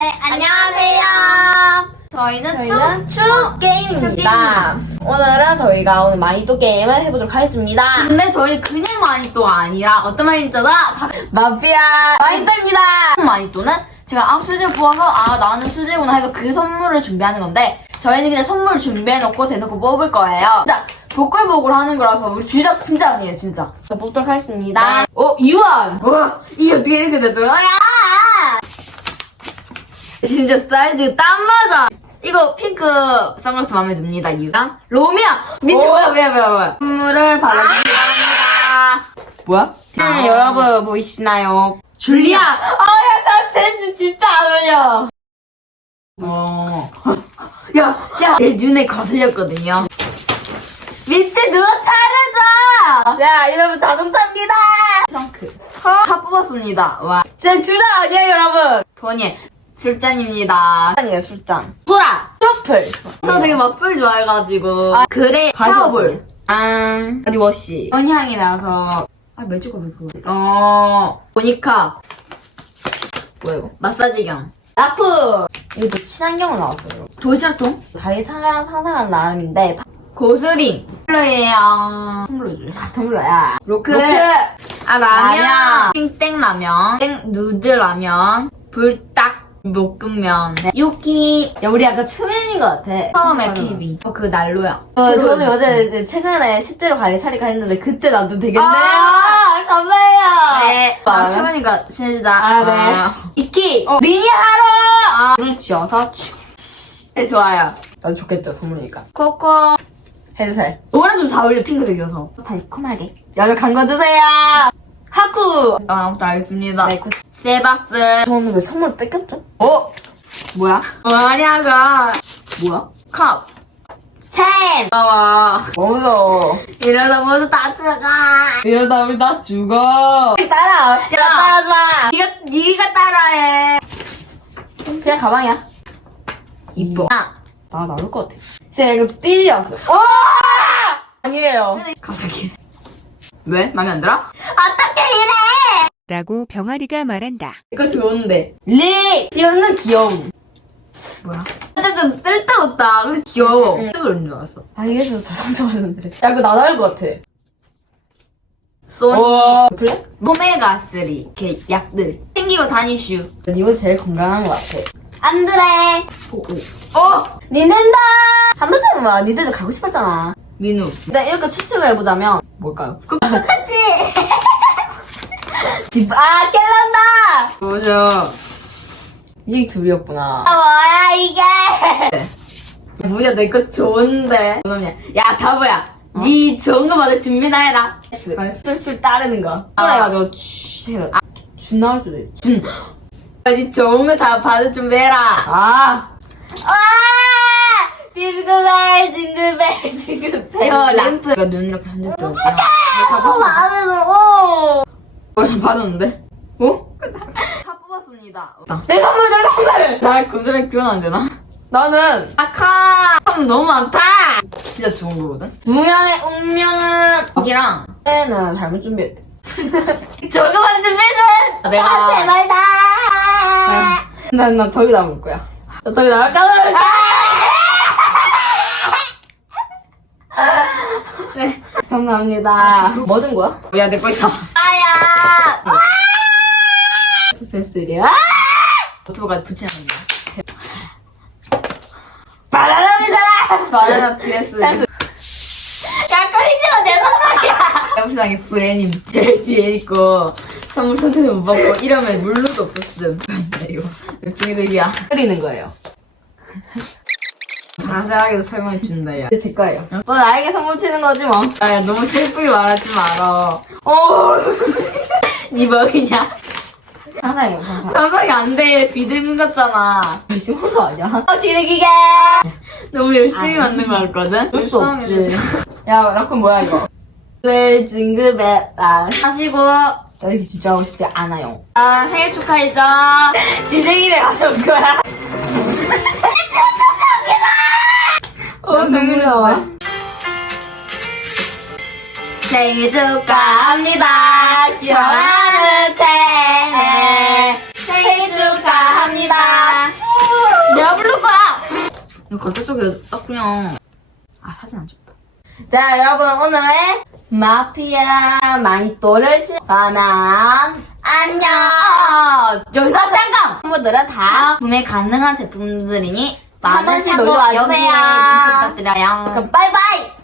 네, 안녕하세요. 저희는, 저희는 축, 축 게임입니다. 오늘은 저희가 오늘 마이또 게임을 해보도록 하겠습니다. 근데 저희 그냥 마니또 아니라 어떤 마니또다? 마피아 마이또입니다. 마니또는 제가 아 수제 보아서 아 나는 수제구나 해서 그 선물을 준비하는 건데 저희는 그냥 선물 준비해놓고 대놓고 뽑을 거예요. 진짜 보글보글 하는 거라서 우리 주작 진짜 아니에요 진짜. 자, 뽑도록 하겠습니다. 어 유한. 와 이게 어떻게 이렇게 되더라? 야! 진짜 사이즈 딱 맞아. 이거 핑크 선글라스 마음에 듭니다. 유한. 로미야. 오. 뭐야 뭐야 뭐야 뭐야. 선물을 받아주시기 바랍니다. 뭐야? 네, 여러분 보이시나요? 줄리아. 아야 나 쟤는 진짜 안 어울려. 어. 야, 야, 내 눈에 거슬렸거든요. 미치 누가 차려줘! 야 여러분 자동차입니다. 트렁크. 다 뽑았습니다. 와. 제 주장 아니에요 여러분. 돈이 술잔입니다. 아니에요 술잔. 소라! 트러플. 저 되게 맛볼 좋아해가지고. 아, 그래, 샤워볼. 앙. 바디워시. 연향이 나서. 아, 매주가 왜 그거. 어, 보니까. 뭐야, 이거? 마사지경. 라프. 이것도 친환경으로 나왔어요. 도시락통? 다리 상상, 상상하는 나름인데 고스링. 컬러예요. 선물로 줄. 아 동물러야. 로크. 로크. 아, 라면. 라면. 땡땡 라면. 땡 누들 라면. 불닭 볶음면. 유키. 야 우리 약간 초면인 것 같아. 처음에 TV. 어, 그 난로야. 어, 저는 어제 이제 최근에 10대로 가게 차리가 했는데 그때 나도 되겠네요. 아, 감사해요. 네. 아, 아, 초면이니까 친해지자. 아, 네. 이키 미니 하루. 아, 지어서 치. 네, 좋아요. 난 좋겠죠 선물이니까. 코코. 헤드셋. 노래 좀잘 어울려, 핑크색이어서. 달콤하게. 여러 간거 주세요. 하쿠. 아, 아무튼 알겠습니다. 네, 그, 세바스. 저는 왜 선물 뺏겼죠? 어? 뭐야? 뭐냐가. 뭐야? 컵. 첸. 나와. 무서워. 이러다 모두 다 죽어. 이러다 우리 다 죽어. 따라. 야 따라하지 마. 니가, 니가 따라해. 그냥 가방이야. 이뻐. 아, 나 나올 것 같아. 쟤 이거 삘이었어. 와! 아니에요. 가슴이. 왜? 마음에 안 들어? 어떻게 이래? 라고 병아리가 말한다. 이거 좋은데. 리! 귀여운 귀여움. 뭐야? 잠깐 쓸데없다. 근데 귀여워. 응. 응. 그런 줄 알았어. 아, 이게 좀 상처받는데. 야, 이거 나나일 것 같아. 소니. 오, 그래? 오메가 3. 이렇게 약들. 챙기고 다니슈. 이거 제일 건강한 것 같아. 안드레. 오, 오. 어! 닌텐도! 한 번쯤은 뭐, 닌텐도 가고 싶었잖아. 민우. 근데 이렇게 추측을 해보자면, 뭘까요? 똑같지? 딥, 아, 켈란다! 뭐죠? 이게 둘이었구나. 아, 뭐야, 이게? 뭐야, 내 거 좋은데. 야, 다보야. 니 좋은 거 받을 준비나 해라. 술술 따르는 거. 아. 그래가지고, 쥐, 해가. 쥐 나올 수도 있어. 니 좋은 거 다 받을 준비해라. 아! 아! 징글벨, 징글벨, 징글벨. 이거 램프가 눈 이렇게 한 적도 없어. 어, 안에서, 어, 다 받았는데? 어? 다 뽑았습니다. 내 선물, 내 선물! 날 금슬에 교환 안 되나? 나는 아카! 참 너무 많다! 진짜 좋은 거거든? 우연의 운명은 여기랑 얘는 잘못 준비했대. 저거 만 준비는! 내가 제발 다. 난, 난 덕이 남을 거야. 나 덕이 나올까 말까? 네, 감사합니다. 뭐 든 거야? 야, 내거 있어. 아야! 베스리야? 노트북까지 붙이는 겁니다. 바나나이잖아! 바나나 PS. 야, 내 선물이야! 영상에 브레님 제일 뒤에 있고, 선물 선택을 못 받고, 이러면 물로도 없었음. 이거. 웹툰이들이야. 그리는 거예요. 자세하게 설명해 준다, 야. 제 거예요. 뭐, 나에게 선물 치는 거지, 뭐. 아, 야, 너무 슬프게 말하지 마라. 어, 니 먹이냐? 상상해요, 상상. 상상이 안 돼. 비둘기 같잖아. 열심히 한거 아니야? 어, 뒤늦기게! 너무 열심히 아, 만든 거 같거든? 볼 수 없지. 야, 라쿤 뭐야, 이거? 왜 징그베라. 하시고, 나 이렇게 진짜 하고 싶지 않아요. 아, 생일 축하해줘. 지생이를 가져온 거야. 어, 생일 나와. 생일 축하합니다. 시원하는 이거 겉에 쪽에 딱 그냥 아 사진 안 좋다. 자, 여러분, 오늘의 마피아 마니또를 시작하면 안녕! 여기서 잠깐! 친구들은 다다 구매 가능한 제품들이니 한 많은 번씩 참고 놀러 와주세요. 부탁드려요. 그럼 빠이빠이!